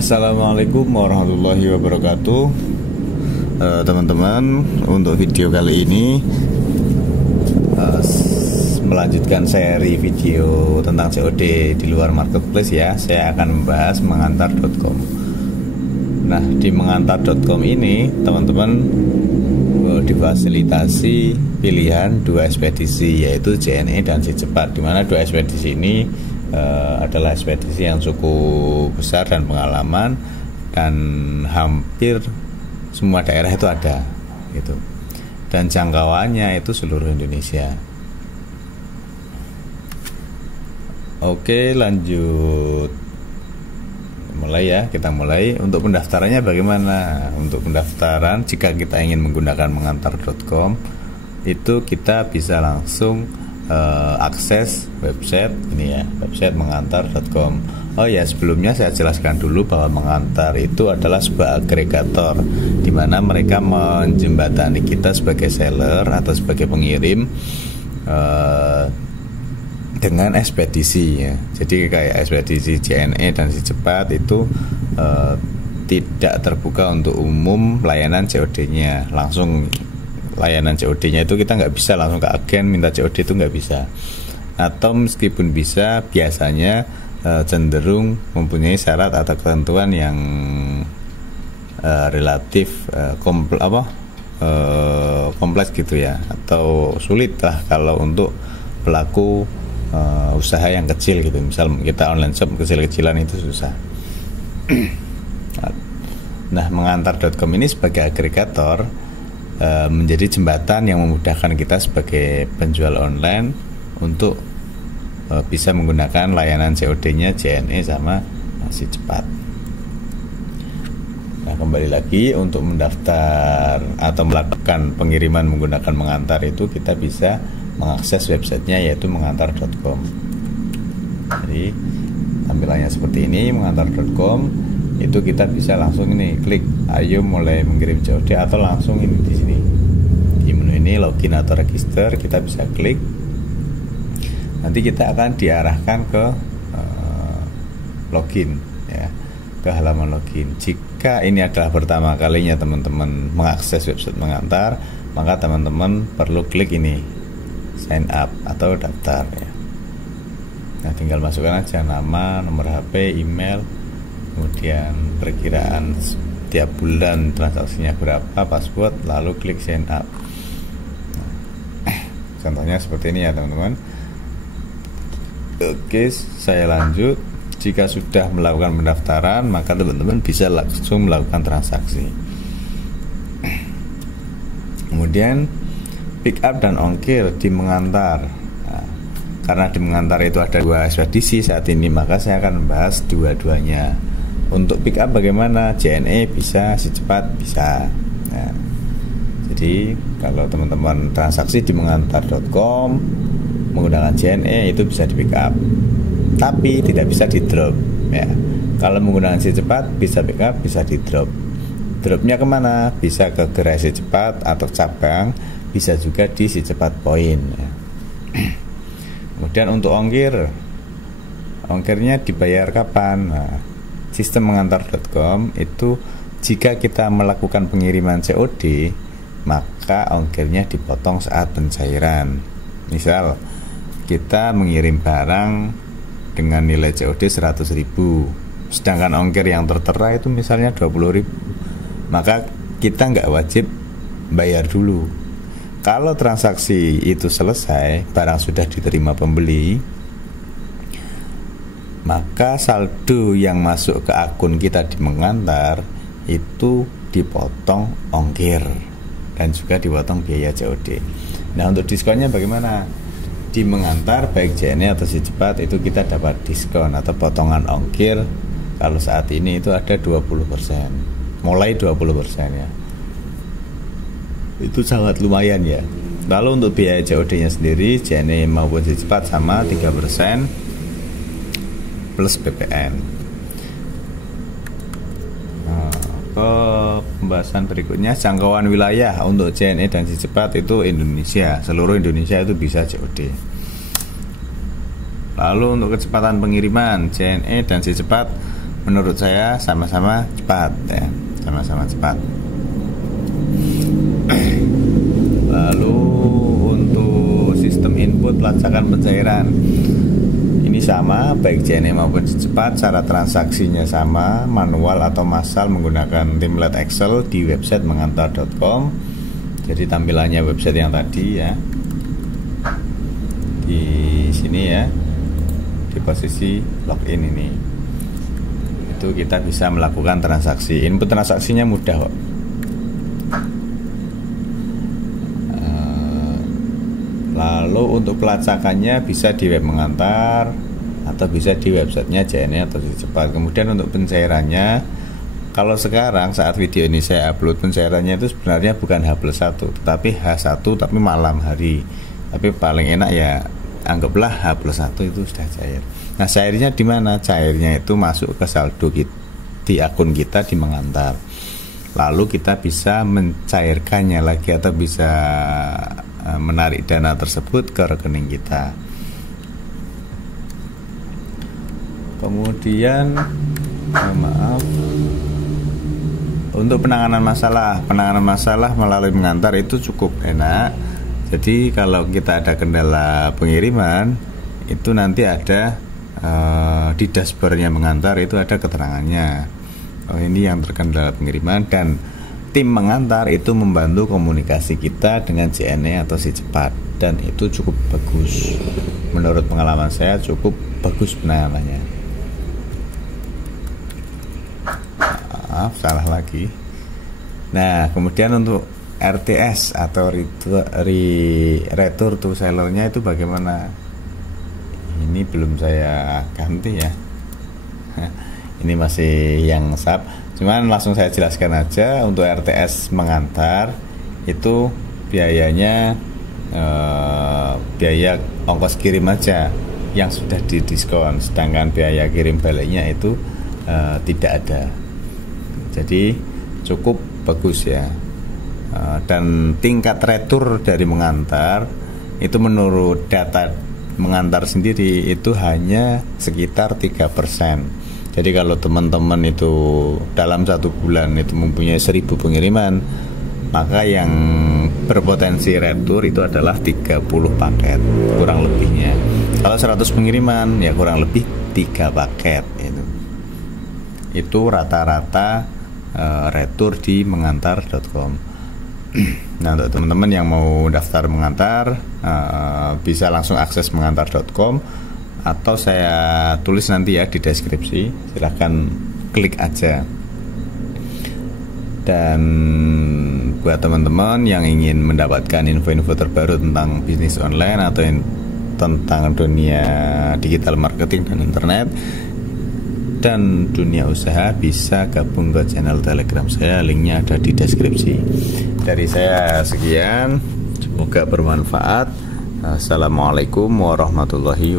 Assalamualaikum warahmatullahi wabarakatuh. Teman-teman, untuk video kali ini melanjutkan seri video tentang COD di luar marketplace ya. Saya akan membahas mengantar.com. Nah, di mengantar.com ini teman-teman difasilitasi pilihan dua ekspedisi, yaitu JNE dan Si Cepat, dimana dua ekspedisi ini adalah ekspedisi yang cukup besar dan pengalaman, dan hampir semua daerah itu ada gitu, dan jangkauannya itu seluruh Indonesia. Oke, lanjut, mulai ya, kita mulai. Untuk pendaftarannya bagaimana? Untuk pendaftaran, jika kita ingin menggunakan mengantar.com, itu kita bisa langsung akses website ini ya, website mengantar.com. Oh ya, sebelumnya saya jelaskan dulu bahwa Mengantar itu adalah sebuah agregator di mana mereka menjembatani kita sebagai seller atau sebagai pengirim dengan ekspedisi ya. Jadi kayak ekspedisi JNE dan Si Cepat itu tidak terbuka untuk umum layanan COD-nya langsung. Layanan COD-nya itu kita nggak bisa langsung ke agen minta COD, itu nggak bisa. Atau meskipun bisa, biasanya cenderung mempunyai syarat atau ketentuan yang relatif kompleks gitu ya, atau sulit lah kalau untuk pelaku usaha yang kecil gitu. Misal kita online shop kecil-kecilan itu susah. Nah, mengantar.com ini sebagai agregator menjadi jembatan yang memudahkan kita sebagai penjual online untuk bisa menggunakan layanan COD-nya JNE sama Si Cepat. Nah, kembali lagi, untuk mendaftar atau melakukan pengiriman menggunakan Mengantar itu kita bisa mengakses websitenya, yaitu mengantar.com. Jadi tampilannya seperti ini, mengantar.com. Itu kita bisa langsung ini klik ayo mulai mengirim COD, atau langsung ini di sini di menu ini login atau register, kita bisa klik. Nanti kita akan diarahkan ke login ya, ke halaman login. Jika ini adalah pertama kalinya teman-teman mengakses website Mengantar, maka teman-teman perlu klik ini sign up atau daftar ya. Nah, tinggal masukkan aja nama, nomor HP, email, kemudian perkiraan setiap bulan transaksinya berapa, password, lalu klik sign up. Contohnya seperti ini ya teman-teman. Oke, saya lanjut. Jika sudah melakukan pendaftaran, maka teman-teman bisa langsung melakukan transaksi. Kemudian pick up dan ongkir di Mengantar. Nah, karena di Mengantar itu ada dua ekspedisi saat ini, maka saya akan membahas dua-duanya. Untuk pick up bagaimana? JNE bisa, Si Cepat bisa. Nah, jadi kalau teman-teman transaksi di mengantar.com menggunakan JNE itu bisa di pick up, tapi tidak bisa di drop ya. Kalau menggunakan Si Cepat bisa pick up, bisa di drop. Dropnya kemana? Bisa ke gerai Si Cepat atau cabang, bisa juga di Si Cepat Point ya. Kemudian untuk ongkirnya dibayar kapan? Nah, sistem mengantar.com itu jika kita melakukan pengiriman COD, maka ongkirnya dipotong saat pencairan. Misal kita mengirim barang dengan nilai COD 100.000, sedangkan ongkir yang tertera itu misalnya 20.000, maka kita nggak wajib bayar dulu. Kalau transaksi itu selesai, barang sudah diterima pembeli, maka saldo yang masuk ke akun kita di Mengantar itu dipotong ongkir dan juga dipotong biaya COD. Nah, untuk diskonnya bagaimana? Di Mengantar baik JNE atau Si Cepat itu kita dapat diskon atau potongan ongkir. Kalau saat ini itu ada 20%, mulai 20% ya. Itu sangat lumayan ya. Lalu untuk biaya COD-nya sendiri, JNE maupun Si Cepat sama 3% plus PPN. Nah, ke pembahasan berikutnya, jangkauan wilayah untuk JNE dan Si Cepat itu Indonesia, seluruh Indonesia itu bisa COD. Lalu untuk kecepatan pengiriman, JNE dan Si Cepat menurut saya sama-sama cepat ya, sama-sama cepat. Lalu untuk sistem input pelacakan pencairan ini sama, baik JNE maupun cepat. Cara transaksinya sama, manual atau massal menggunakan template Excel di website mengantar.com. Jadi tampilannya website yang tadi ya, di sini ya, di posisi login ini, itu kita bisa melakukan transaksi. Input transaksinya mudah kok. Lalu untuk pelacakannya bisa di web mengantar atau bisa di websitenya JNE atau cepat. Kemudian untuk pencairannya, kalau sekarang saat video ini saya upload, pencairannya itu sebenarnya bukan H+1 tetapi H1 tapi malam hari. Tapi paling enak ya anggaplah H+1 itu sudah cair. Nah, cairnya di mana? Cairnya itu masuk ke saldo di akun kita di mengantar. Lalu kita bisa mencairkannya lagi atau bisa menarik dana tersebut ke rekening kita. Kemudian untuk penanganan masalah melalui mengantar itu cukup enak. Jadi kalau kita ada kendala pengiriman, itu nanti ada di dashboardnya mengantar itu ada keterangannya. Oh, ini yang terkendala pengiriman, dan tim mengantar itu membantu komunikasi kita dengan JNE atau si cepat, dan itu cukup bagus. Menurut pengalaman saya cukup bagus penanganannya. Maaf, salah lagi. Nah, kemudian untuk RTS atau return to sellernya itu bagaimana? Ini belum saya ganti ya. Ini masih yang SAP. Cuman langsung saya jelaskan aja. Untuk RTS mengantar itu biayanya biaya ongkos kirim aja yang sudah didiskon, sedangkan biaya kirim baliknya itu tidak ada. Jadi cukup bagus ya. Dan tingkat retur dari mengantar itu menurut data mengantar sendiri itu hanya sekitar 3%. Jadi kalau teman-teman itu dalam 1 bulan itu mempunyai 1000 pengiriman, maka yang berpotensi retur itu adalah 30 paket kurang lebihnya. Kalau 100 pengiriman ya kurang lebih 3 paket itu rata-rata retur di mengantar.com. Nah, untuk teman-teman yang mau daftar mengantar bisa langsung akses mengantar.com, atau saya tulis nanti ya di deskripsi, silahkan klik aja. Dan buat teman-teman yang ingin mendapatkan info-info terbaru tentang bisnis online atau tentang dunia digital marketing dan internet dan dunia usaha, bisa gabung ke channel Telegram saya, linknya ada di deskripsi. Dari saya sekian, semoga bermanfaat. Assalamualaikum warahmatullahi wabarakatuh.